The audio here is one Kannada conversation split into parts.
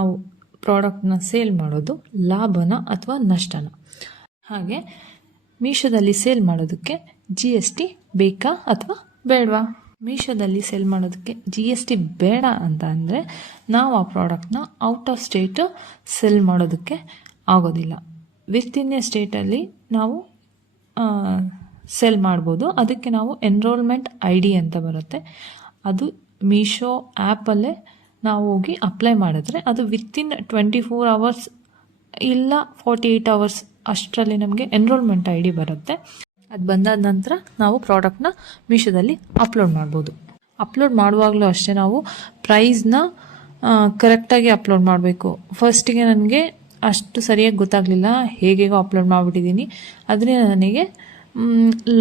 ನಾವು ಪ್ರಾಡಕ್ಟ್ನ ಸೇಲ್ ಮಾಡೋದು ಲಾಭನ ಅಥವಾ ನಷ್ಟನ. ಹಾಗೆ ಮೀಶೋದಲ್ಲಿ ಸೇಲ್ ಮಾಡೋದಕ್ಕೆ GST ಬೇಕಾ ಅಥವಾ ಬೇಡವಾ? ಮೀಶೋದಲ್ಲಿ ಸೇಲ್ ಮಾಡೋದಕ್ಕೆ GST ಬೇಡ ಅಂತ ಅಂದರೆ ನಾವು ಆ ಪ್ರಾಡಕ್ಟ್ನ ಔಟ್ ಆಫ್ ಸ್ಟೇಟು ಸೇಲ್ ಮಾಡೋದಕ್ಕೆ ಆಗೋದಿಲ್ಲ. ವಿತಿನ್ ಎ ಸ್ಟೇಟಲ್ಲಿ ನಾವು ಸೇಲ್ ಮಾಡ್ಬೋದು. ಅದಕ್ಕೆ ನಾವು ಎನ್ರೋಲ್ಮೆಂಟ್ ID ಅಂತ ಬರುತ್ತೆ, ಅದು ಮೀಶೋ ಆ್ಯಪಲ್ಲೇ ನಾವು ಹೋಗಿ ಅಪ್ಲೈ ಮಾಡಿದ್ರೆ ಅದು ವಿತಿನ್ 24 hours ಇಲ್ಲ 48 hours ಅಷ್ಟರಲ್ಲಿ ನಮಗೆ ಎನ್ರೋಲ್ಮೆಂಟ್ ID ಬರುತ್ತೆ. ಅದು ಬಂದಾದ ನಂತರ ನಾವು ಪ್ರಾಡಕ್ಟ್ನ ಮೀಶೋದಲ್ಲಿ ಅಪ್ಲೋಡ್ ಮಾಡ್ಬೋದು. ಅಪ್ಲೋಡ್ ಮಾಡುವಾಗಲೂ ಅಷ್ಟೇ ನಾವು ಪ್ರೈಸ್ನ ಕರೆಕ್ಟಾಗಿ ಅಪ್ಲೋಡ್ ಮಾಡಬೇಕು. ಫಸ್ಟಿಗೆ ನನಗೆ ಅಷ್ಟು ಸರಿಯಾಗಿ ಗೊತ್ತಾಗಲಿಲ್ಲ, ಹೇಗೇಗೋ ಅಪ್ಲೋಡ್ ಮಾಡಿಬಿಟ್ಟಿದ್ದೀನಿ, ಅದರಿಂದ ನನಗೆ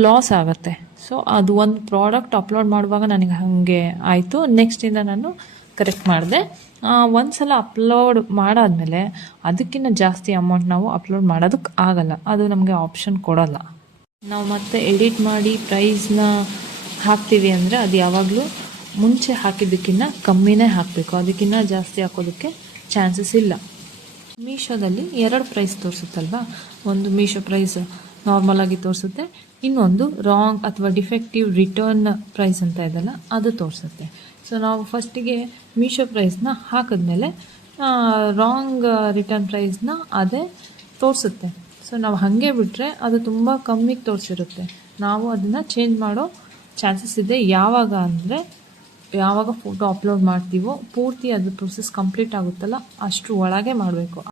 ಲಾಸ್ ಆಗುತ್ತೆ. ಸೊ ಅದು ಒಂದು ಪ್ರಾಡಕ್ಟ್ ಅಪ್ಲೋಡ್ ಮಾಡುವಾಗ ನನಗೆ ಹಾಗೆ ಆಯಿತು. ನೆಕ್ಸ್ಟಿಂದ ನಾನು ಕರೆಕ್ಟ್ ಮಾಡಿದೆ. ಒಂದು ಸಲ ಅಪ್ಲೋಡ್ ಮಾಡಾದಮೇಲೆ ಅದಕ್ಕಿಂತ ಜಾಸ್ತಿ ಅಮೌಂಟ್ ನಾವು ಅಪ್ಲೋಡ್ ಮಾಡೋದಕ್ಕೆ ಆಗಲ್ಲ, ಅದು ನಮಗೆ ಆಪ್ಷನ್ ಕೊಡೋಲ್ಲ. ನಾವು ಮತ್ತೆ ಎಡಿಟ್ ಮಾಡಿ ಪ್ರೈಸ್ನ ಹಾಕ್ತೀವಿ ಅಂದರೆ ಅದು ಯಾವಾಗಲೂ ಮುಂಚೆ ಹಾಕಿದ್ದಕ್ಕಿಂತ ಕಮ್ಮಿನೇ ಹಾಕಬೇಕು, ಅದಕ್ಕಿಂತ ಜಾಸ್ತಿ ಹಾಕೋದಕ್ಕೆ ಚಾನ್ಸಸ್ ಇಲ್ಲ. ಮೀಶೋದಲ್ಲಿ 2 ಪ್ರೈಸ್ ತೋರಿಸುತ್ತಲ್ವ, ಒಂದು ಮೀಶೋ ಪ್ರೈಸ್ ನಾರ್ಮಲಾಗಿ ತೋರಿಸುತ್ತೆ, ಇನ್ನೊಂದು ರಾಂಗ್ ಅಥವಾ ಡಿಫೆಕ್ಟಿವ್ ರಿಟರ್ನ್ ಪ್ರೈಸ್ ಅಂತ ಇದೆಲ್ಲ ಅದು ತೋರಿಸುತ್ತೆ. ಸೊ ನಾವು ಫಸ್ಟಿಗೆ ಮೀಶೋ ಪ್ರೈಸ್ನ ಹಾಕಿದ್ಮೇಲೆ ರಾಂಗ್ ರಿಟರ್ನ್ ಪ್ರೈಸ್ನ ಅದೇ ತೋರಿಸುತ್ತೆ. ಸೊ ನಾವು ಹಾಗೆ ಬಿಟ್ಟರೆ ಅದು ತುಂಬ ಕಮ್ಮಿಗೆ ತೋರಿಸಿರುತ್ತೆ. ನಾವು ಅದನ್ನು ಚೇಂಜ್ ಮಾಡೋ ಚಾನ್ಸಸ್ ಇದೆ. ಯಾವಾಗ ಅಂದರೆ ಯಾವಾಗ ಫೋಟೋ ಅಪ್ಲೋಡ್ ಮಾಡ್ತೀವೋ ಪೂರ್ತಿ ಅದು ಪ್ರೊಸೆಸ್ ಕಂಪ್ಲೀಟ್ ಆಗುತ್ತಲ್ಲ ಅಷ್ಟರ ಒಳಗೆ ಮಾಡಬೇಕು.